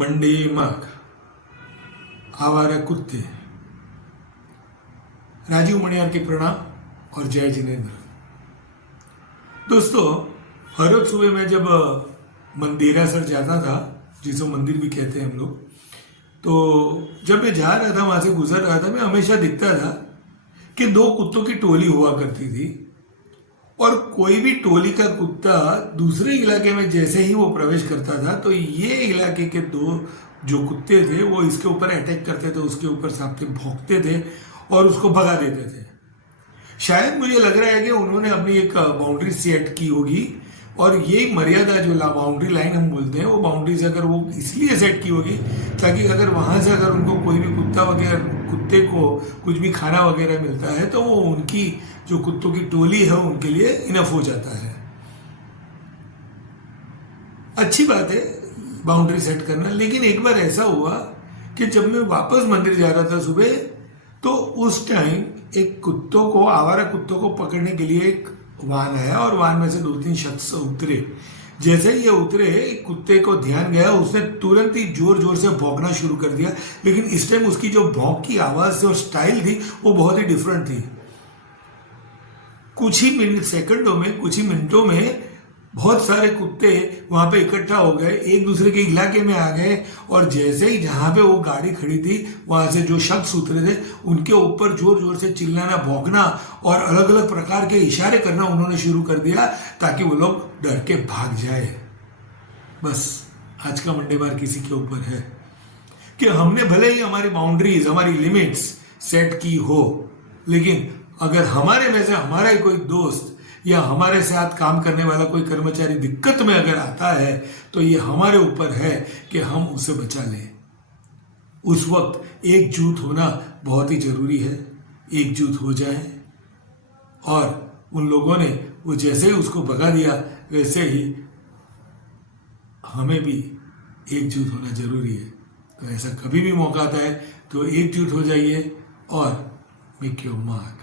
मंडी मार्ग, आवारा कुत्ते। राजीव मणियार के प्रणाम और जय जिनेन्द्र। दोस्तों, हर रोज सुबह मैं जब मंदिरा सर जाता था, जिसको मंदिर भी कहते हैं हम लोग, तो जब मैं जा रहा था, वहां से गुजर रहा था, मैं हमेशा दिखता था कि दो कुत्तों की टोली हुआ करती थी और कोई भी टोली का कुत्ता दूसरे इलाके में जैसे ही वो प्रवेश करता था तो ये इलाके के दो जो कुत्ते थे वो इसके ऊपर अटैक करते थे, उसके ऊपर साथ भौंकते थे और उसको भगा देते थे। शायद मुझे लग रहा है कि उन्होंने अपनी एक बाउंड्री सेट की होगी और ये मर्यादा जो बाउंड्री लाइन हम बोलते हैं, वो बाउंड्रीज अगर वो इसलिए सेट की होगी ताकि अगर वहां से अगर उनको कोई भी कुत्ते को कुछ भी खाना वगैरह मिलता है तो वो उनकी जो कुत्तों की टोली है उनके लिए इनफ हो जाता है। अच्छी बात है बाउंड्री सेट करना, लेकिन एक बार ऐसा हुआ कि जब मैं वापस मंदिर जा रहा था सुबह, तो उस टाइम एक आवारा कुत्तों को पकड़ने के लिए एक वाहन आया और वाहन में से 2-3 शख्स उतरे। जैसे ही ये उतरे, कुत्ते को ध्यान गया, उसने तुरंत ही जोर जोर से भौंकना शुरू कर दिया। लेकिन इस टाइम उसकी जो भौंक की आवाज और स्टाइल थी वो बहुत ही डिफरेंट थी। कुछ ही मिनटों में बहुत सारे कुत्ते वहां पे इकट्ठा हो गए, एक दूसरे के इलाके में आ गए और जैसे ही जहां पे वो गाड़ी खड़ी थी वहां से जो शख्स उतरे थे उनके ऊपर जोर जोर से चिल्लाना, भौंकना और अलग अलग प्रकार के इशारे करना उन्होंने शुरू कर दिया ताकि वो लोग डर के भाग जाए। बस आज का मंडे मार किसी के ऊपर है कि हमने भले ही हमारी बाउंड्रीज, हमारी लिमिट्स सेट की हो, लेकिन अगर हमारे में से हमारा ही कोई दोस्त या हमारे साथ काम करने वाला कोई कर्मचारी दिक्कत में अगर आता है तो ये हमारे ऊपर है कि हम उसे बचा लें। उस वक्त एकजुट होना बहुत ही जरूरी है। एकजुट हो जाए और उन लोगों ने वो जैसे ही उसको भगा दिया वैसे ही हमें भी एकजुट होना जरूरी है। तो ऐसा कभी भी मौका आता है तो एकजुट हो जाइए और मेक योर मार्क।